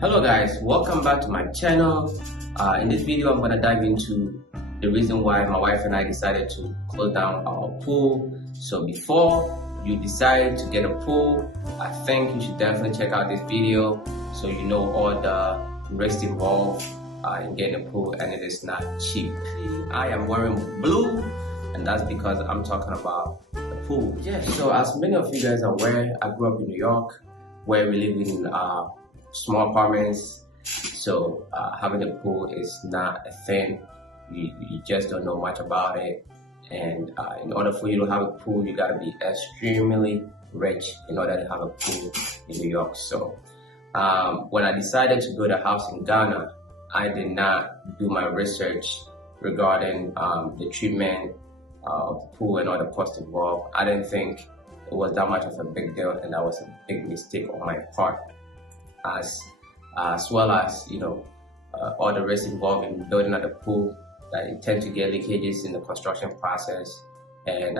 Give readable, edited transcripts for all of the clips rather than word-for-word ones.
Hello guys, welcome back to my channel. In this video I'm going to dive into the reason why my wife and I decided to close down our pool. So before you decide to get a pool, I think you should definitely check out this video so you know all the risks involved in getting a pool, and it is not cheap. I am wearing blue, and that's because I'm talking about the pool. Yeah, so as many of you guys are aware, I grew up in New York where we live in small apartments, so having a pool is not a thing. You just don't know much about it, and in order for you to have a pool, you gotta be extremely rich in order to have a pool in New York. So when I decided to build a house in Ghana, I did not do my research regarding the treatment of the pool and all the costs involved. I didn't think it was that much of a big deal, and that was a big mistake on my part. As well as, all the risks involved in building at the pool, that you tend to get leakages in the construction process, and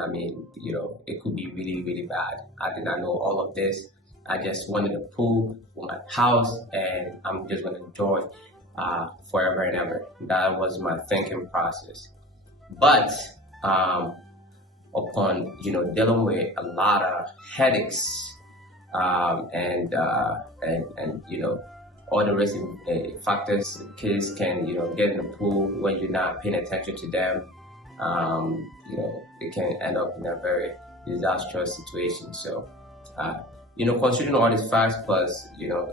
it could be really, really bad. I did not know all of this. I just wanted a pool for my house, and I'm just going to enjoy forever and ever. That was my thinking process. But upon dealing with a lot of headaches and all the risk factors kids can get in the pool when you're not paying attention to them, it can end up in a very disastrous situation. So considering all these facts plus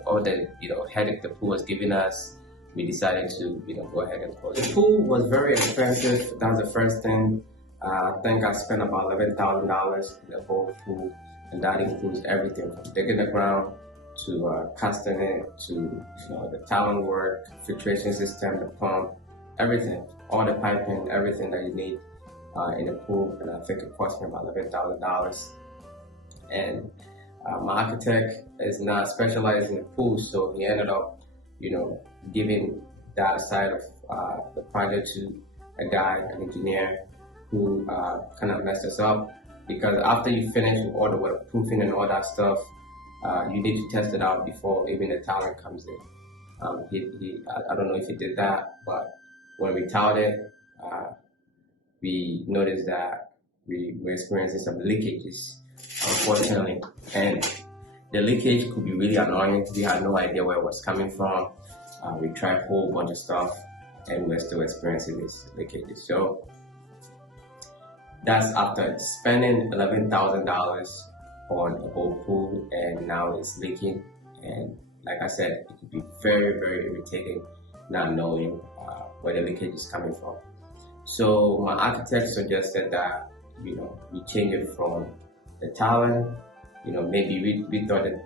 all the headache the pool was giving us, we decided to go ahead and close. The pool was very expensive. That was the first thing. I think I spent about $11,000 in the whole pool, and that includes everything from digging the ground to casting it to the tiling work, filtration system, the pump, everything, all the piping, everything that you need in a pool. And I think it cost me about $11,000. And my architect is not specialized in the pool, so he ended up giving that side of the project to a guy, an engineer, who kind of messed us up, because after you finish with all the waterproofing and all that stuff, you need to test it out before even the tiling comes in. I don't know if he did that, but when we tiled it, we noticed that we were experiencing some leakages, unfortunately, and the leakage could be really annoying. We had no idea where it was coming from. We tried a whole bunch of stuff, and we're still experiencing these leakages. So that's after spending $11,000 on a whole pool, and now it's leaking. And like I said, it could be very, very irritating not knowing where the leakage is coming from. So my architect suggested that we change it from the tiling. Maybe we thought that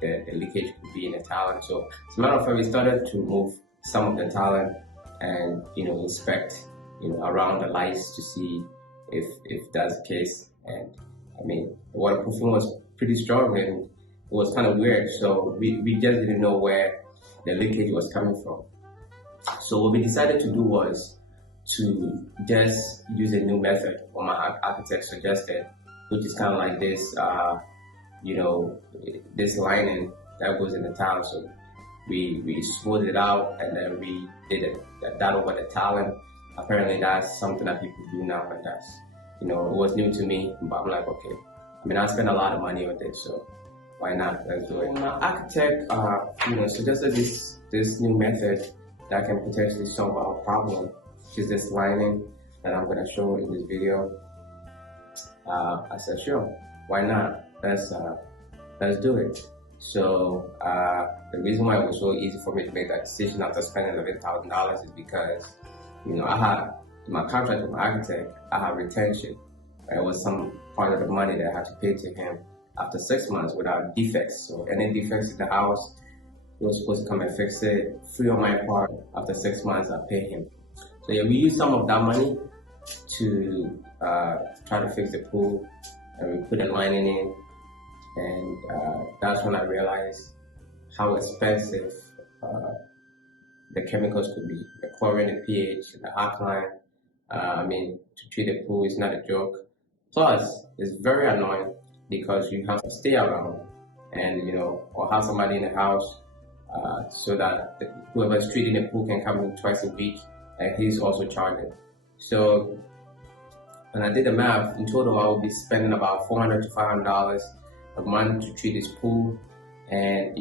the leakage could be in the tiling. So as a matter of fact, we started to remove some of the tiling and inspect around the lights to see if that's the case. And the waterproofing was pretty strong, and it was kind of weird. So we just didn't know where the leakage was coming from. So what we decided to do was to just use a new method what my architect suggested, which is kind of like this, this lining that goes in the tile. So we smoothed it out, and then we did that over the tiling. Apparently that's something that people do now, and that's it was new to me, but I'm like, okay. I spent a lot of money on this, so why not? Let's do it. My architect, suggested this new method that can potentially solve our problem, which is this lining that I'm gonna show in this video. I said, sure, why not? Let's do it. So the reason why it was so easy for me to make that decision after spending $11,000 is because I had in my contract with my architect, I had retention. It was some part of the money that I had to pay to him after 6 months without defects. So any defects in the house, he was supposed to come and fix it free on my part. After 6 months, I pay him. So yeah, we used some of that money to try to fix the pool, and we put a lining in, and that's when I realized how expensive the chemicals could be. The chlorine, the pH, the alkaline. To treat a pool is not a joke. Plus, it's very annoying because you have to stay around and, or have somebody in the house so that whoever's treating the pool can come in twice a week, and he's also charging. So when I did the math, in total I will be spending about $400 to $500 a month to treat this pool. And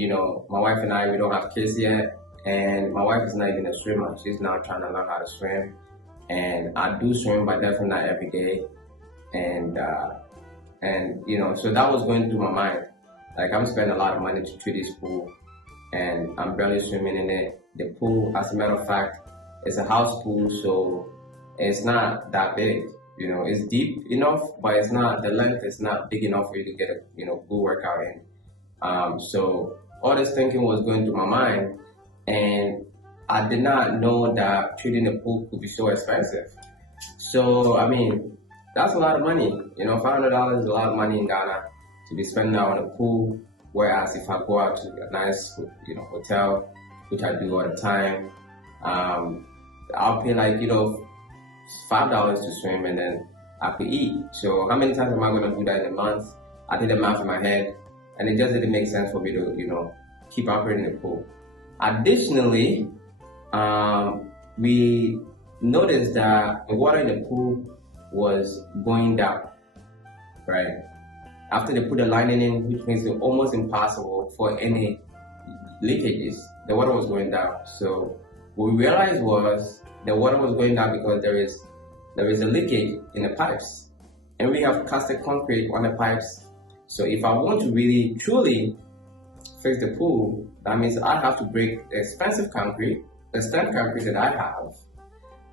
my wife and I, we don't have kids yet, and my wife is not even a swimmer. She's now trying to learn how to swim, and I do swim, but definitely not every day. And so that was going through my mind. Like, I'm spending a lot of money to treat this pool, and I'm barely swimming in it. The pool, as a matter of fact, it's a house pool, so it's not that big. It's deep enough, but it's not, the length is not big enough for you to get a good workout in. So all this thinking was going through my mind, and I did not know that treating the pool could be so expensive. So I mean, that's a lot of money. $500 is a lot of money in Ghana to be spending out on a pool. Whereas if I go out to a nice hotel, which I do all the time, I'll pay like $5 to swim, and then I could eat. So how many times am I going to do that in a month? I did the math in my head, and it just didn't make sense for me to keep operating the pool. Additionally, we noticed that the water in the pool was going down, right? After they put the lining in, which makes it almost impossible for any leakages, the water was going down. So what we realized was the water was going down because there is a leakage in the pipes, and we have casted concrete on the pipes. So if I want to really truly fix the pool, that means I have to break the expensive concrete, the stamped concrete that I have,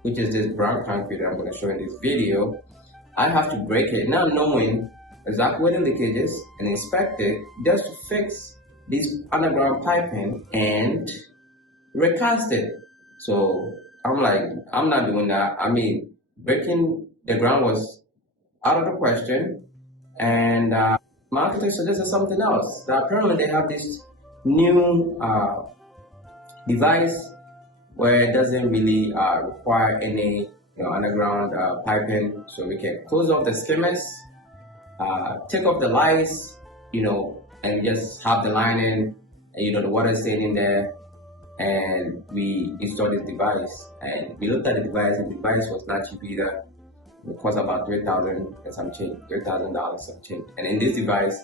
which is this brown concrete that I'm going to show in this video. I have to break it, not knowing exactly where the leakage is, and inspect it just to fix this underground piping and recast it. So I'm like, I'm not doing that. I mean, breaking the ground was out of the question, and my architect suggested something else. That apparently they have this new device where it doesn't really require any underground piping, so we can close off the skimmers, take off the lights, and just have the lining, and the water staying in there. And we installed this device, and we looked at the device, and the device was not cheap either. It cost about $3,000 and some change, $3,000 some change. And in this device,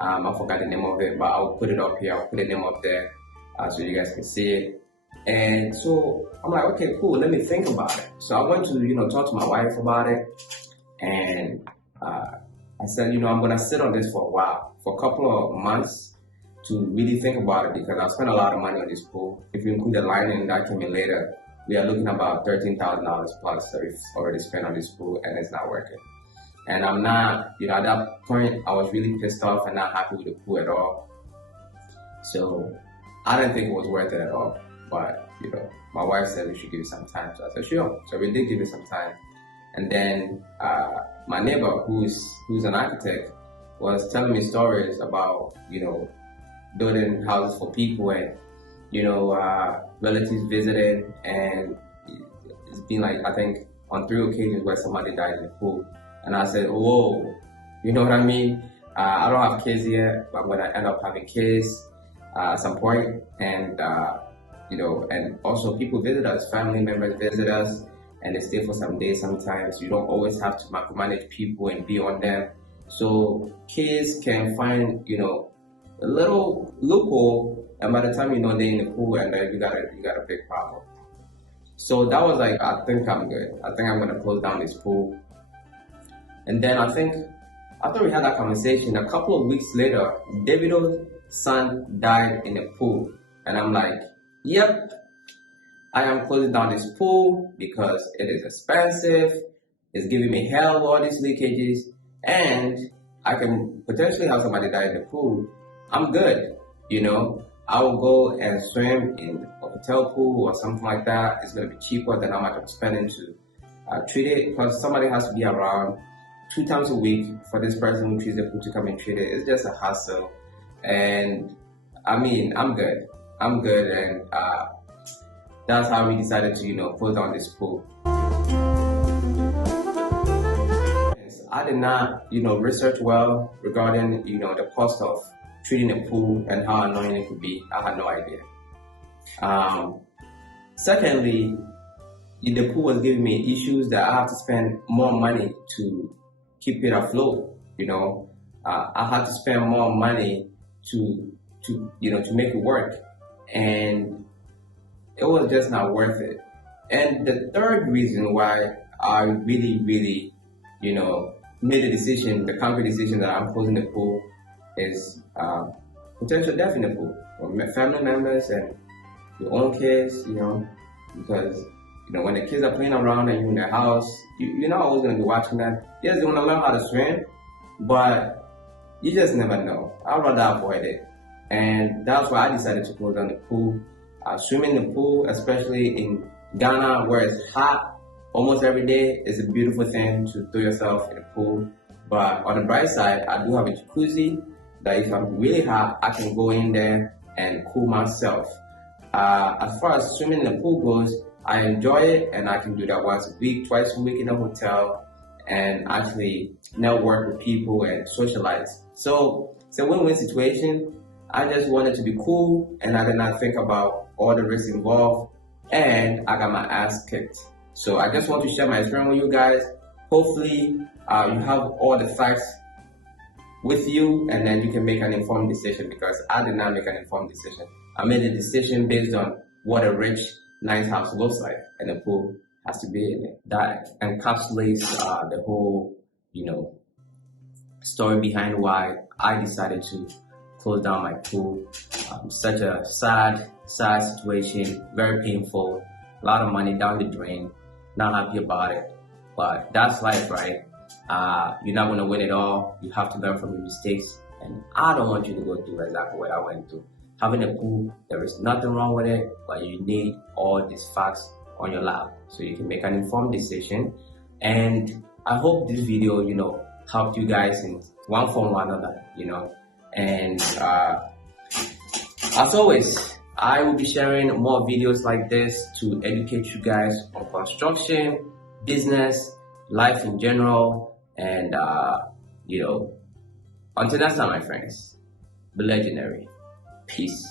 I forgot the name of it, but I'll put it up here. I'll put the name up there so you guys can see it. And so I'm like, okay, cool. Let me think about it. So I went to talk to my wife about it, and I said, I'm gonna sit on this for a while, for a couple of months, to really think about it, because I've spent a lot of money on this pool. If you include the lining that came in later, we are looking about $13,000 plus that we've already spent on this pool, and it's not working. And I'm not, at that point, I was really pissed off and not happy with the pool at all. So I didn't think it was worth it at all. But, my wife said we should give it some time. So I said, sure. So we did give it some time. And then my neighbor, who's an architect, was telling me stories about, building houses for people, and relatives visited, and it's been like, I think, on 3 occasions where somebody died in the pool. And I said, whoa, you know what I mean? I don't have kids yet, but I'm gonna end up having kids at some point. And and also people visit us, family members visit us, and they stay for some days sometimes. You don't always have to micromanage people and be on them. So kids can find, a little loophole, and by the time they're in the pool, and then you got a big problem. So that was like, I think I'm good. I think I'm gonna close down this pool. And then I think after we had that conversation, a couple of weeks later, Davido's son died in the pool, and I'm like, yep, I am closing down this pool because it is expensive. It's giving me hell with all these leakages, and I can potentially have somebody die in the pool. I'm good, I will go and swim in a hotel pool or something like that. It's going to be cheaper than how much I'm spending to treat it, because somebody has to be around 2 times a week for this person who treats the pool to come and treat it. It's just a hassle. And I mean, I'm good, and that's how we decided to close down this pool. I did not research well regarding the cost of treating a pool and how annoying it could be. I had no idea. Secondly, the pool was giving me issues that I have to spend more money to keep it afloat. I had to spend more money to make it work, and it was just not worth it. And the third reason why I really made a decision, the concrete decision that I'm closing the pool, is potential death in the pool from family members and your own kids, because when the kids are playing around and you're in the house, you're not always going to be watching them. Yes, they want to learn how to swim, but you just never know. I'd rather avoid it. And that's why I decided to close down the pool. Swimming in the pool, especially in Ghana where it's hot almost every day, is a beautiful thing to throw yourself in the pool. But on the bright side, I do have a jacuzzi that if I'm really hot, I can go in there and cool myself. As far as swimming in the pool goes, I enjoy it, and I can do that once a week, twice a week in a hotel, and actually network with people and socialize. So it's a win-win situation. I just wanted to be cool, and I did not think about all the risks involved, and I got my ass kicked. So I just want to share my experience with you guys. Hopefully, you have all the facts with you, and then you can make an informed decision, because I did not make an informed decision. I made a decision based on what a rich, nice house looks like, and the pool has to be in it. That encapsulates the whole, story behind why I decided to close down my pool. Such a sad situation, very painful, a lot of money down the drain, not happy about it. But that's life, right? You're not going to win it all. You have to learn from your mistakes. And I don't want you to go through exactly what I went through. Having a pool, there is nothing wrong with it, but you need all these facts on your lap so you can make an informed decision. And I hope this video, helped you guys in one form or another, And as always, I will be sharing more videos like this to educate you guys on construction, business, life in general, and until next time, my friends, be legendary. Peace.